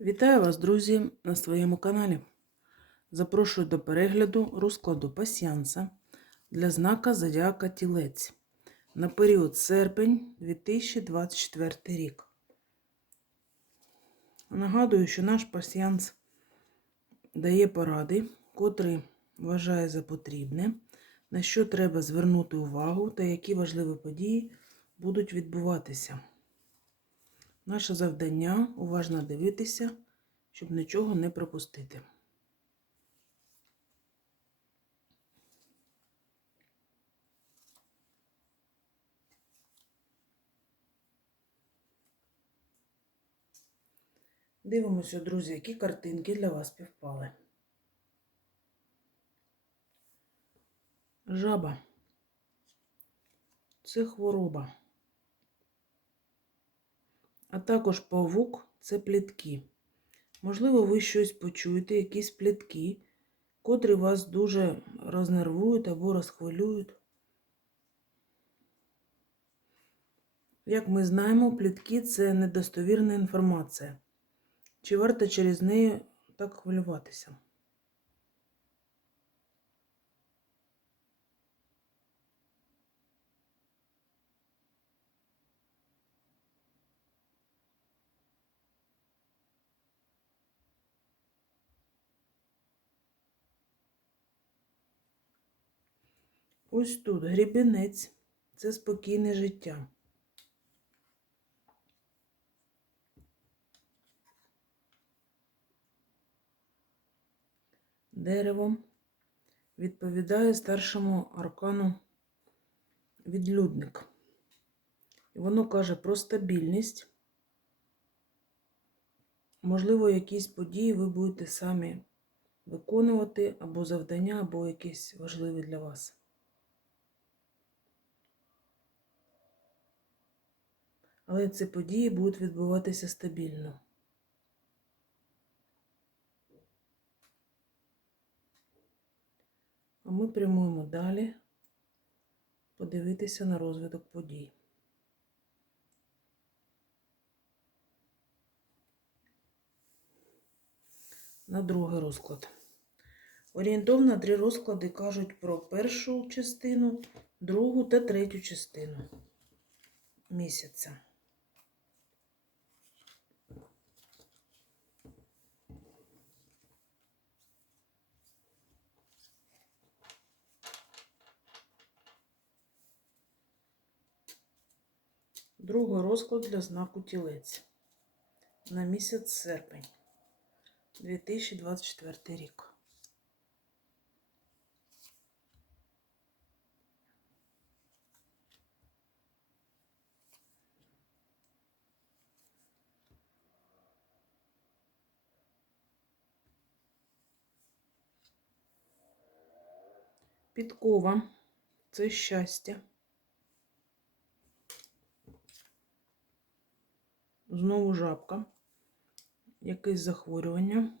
Вітаю вас, друзі, на своєму каналі. Запрошую до перегляду розкладу пасіанса для знака Зодіака Тілець на період серпень 2024 рік. Нагадую, що наш пасіанс дає поради, котрі вважає за потрібне, на що треба звернути увагу та які важливі події будуть відбуватися. Наше завдання уважно дивитися, щоб нічого не пропустити. Дивимося, друзі, які картинки для вас співпали. Жаба. Це хвороба. А також павук це плітки. Можливо, ви щось почуєте, якісь плітки, котрі вас дуже рознервують або розхвилюють. Як ми знаємо, плітки це недостовірна інформація. Чи варто через неї так хвилюватися? Ось тут грібінець це спокійне життя. Дерево відповідає старшому аркану відлюдник. І воно каже про стабільність. Можливо, якісь події ви будете самі виконувати або завдання, або якісь важливі для вас. Але ці події будуть відбуватися стабільно. А ми прямуємо далі подивитися на розвиток подій. На другий розклад. Орієнтовно три розклади кажуть про першу частину, другу та третю частину місяця. Другий розклад для знаку тілець на місяць серпень 2024 рік. Підкова це щастя. Знову жабка, якесь захворювання.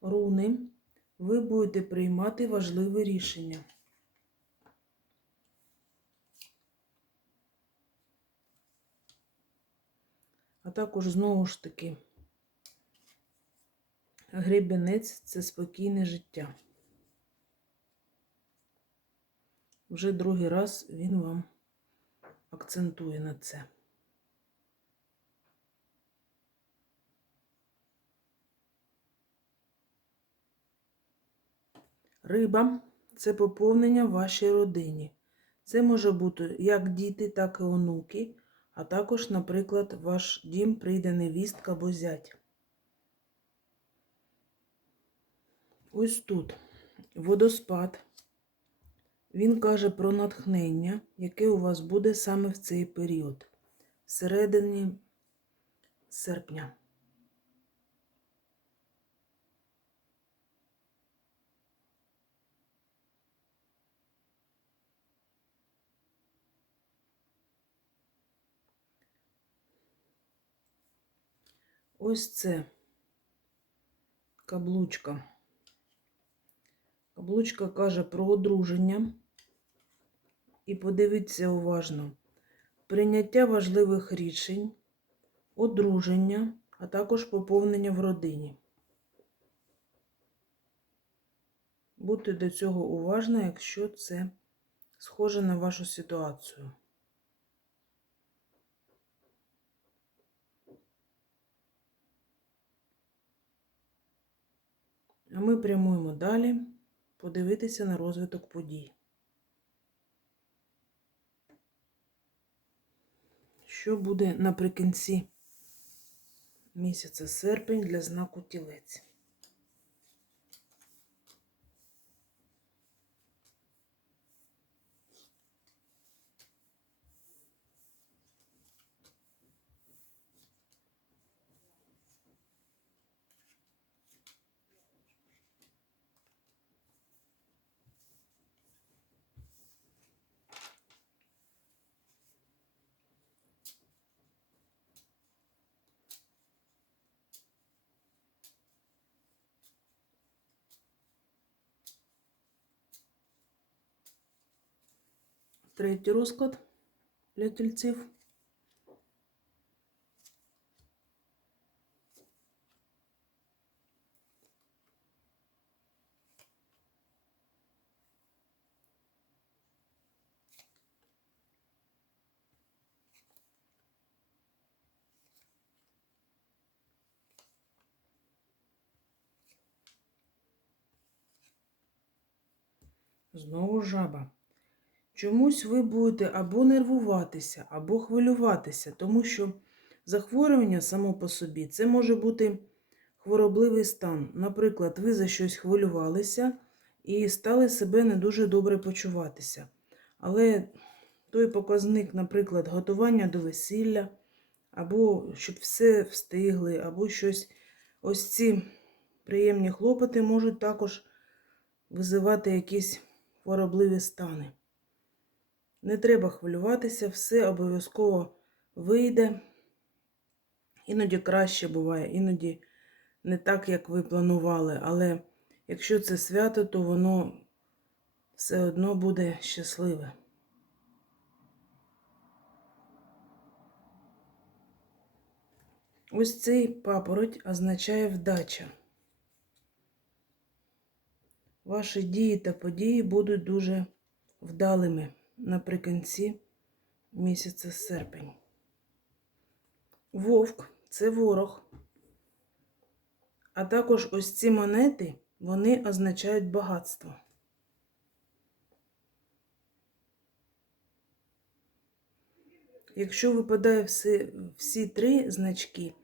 Руни, ви будете приймати важливе рішення. А також, знову ж таки, гребенець це спокійне життя. Вже другий раз він вам акцентує на це. Риба це поповнення вашій родині. Це може бути як діти, так і онуки а також, наприклад, ваш дім прийде невістка або зять. Ось тут водоспад. Він каже про натхнення, яке у вас буде саме в цей період, всередині серпня. Ось це каблучка. Каблучка каже про одруження. І подивіться уважно. Прийняття важливих рішень, одруження, а також поповнення в родині. Будьте до цього уважні, якщо це схоже на вашу ситуацію. А ми прямуємо далі подивитися на розвиток подій. Що буде наприкінці місяця серпень для знаку тілець? Третій розклад для тільців. Знову жаба. Чомусь ви будете або нервуватися, або хвилюватися, тому що захворювання само по собі це може бути хворобливий стан. Наприклад, ви за щось хвилювалися і стали себе не дуже добре почуватися. Але той показник, наприклад, готування до весілля, або щоб все встигли, або щось, ось ці приємні хлопоти можуть також визивати якісь хворобливі стани. Не треба хвилюватися, все обов'язково вийде. Іноді краще буває, іноді не так, як ви планували, але якщо це свято, то воно все одно буде щасливе. Ось цей папороть означає вдача. Ваші дії та події будуть дуже вдалими наприкінці місяця серпень. Вовк це ворог. А також ось ці монети, вони означають багатство. Якщо випадає всі, всі три значки,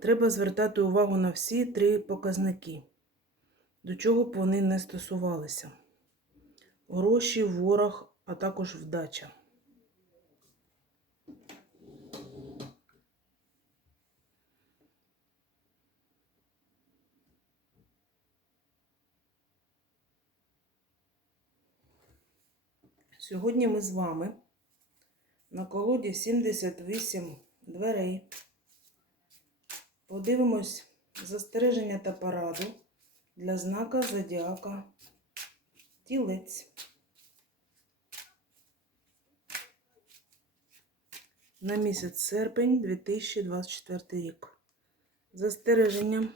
треба звертати увагу на всі три показники, до чого б вони не стосувалися. Гроші, ворог, а також вдача. Сьогодні ми з вами на колоді 78 дверей. Подивимось застереження та пораду для знака зодіака тілець. На місяць серпень 2024 рік. Застереження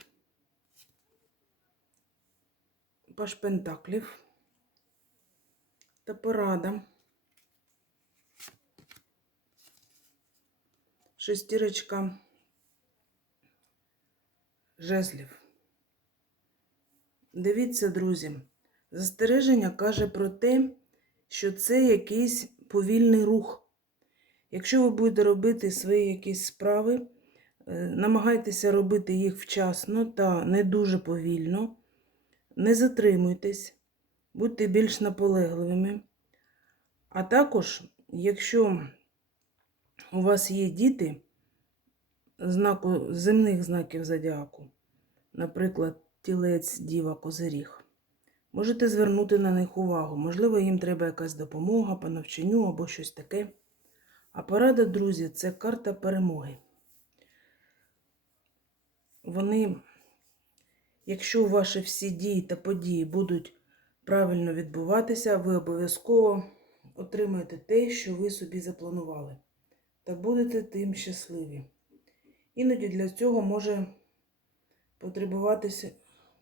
Паш Пентаклів та порада. Шестірочка жезлів. Дивіться, друзі, застереження каже про те, що це якийсь повільний рух. Якщо ви будете робити свої якісь справи, е, намагайтеся робити їх вчасно та не дуже повільно. Не затримуйтесь, будьте більш наполегливими. А також, якщо у вас є діти знаку, земних знаків зодіаку, наприклад, тілець, діва, козиріг, можете звернути на них увагу. Можливо, їм треба якась допомога по навчанню або щось таке. А порада, друзі, це карта перемоги. вони, якщо ваші всі дії та події будуть правильно відбуватися, ви обов'язково отримаєте те, що ви собі запланували, та будете тим щасливі. Іноді для цього може потребуватися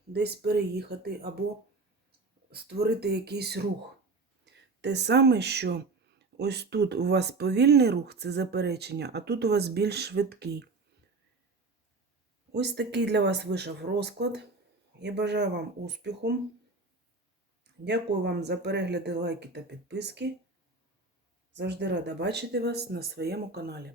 десь переїхати або створити якийсь рух. Те саме, що ось тут у вас повільний рух це заперечення, а тут у вас більш швидкий. Ось такий для вас вийшов розклад. Я бажаю вам успіху. Дякую вам за перегляди, лайки та підписки. Завжди рада бачити вас на своєму каналі.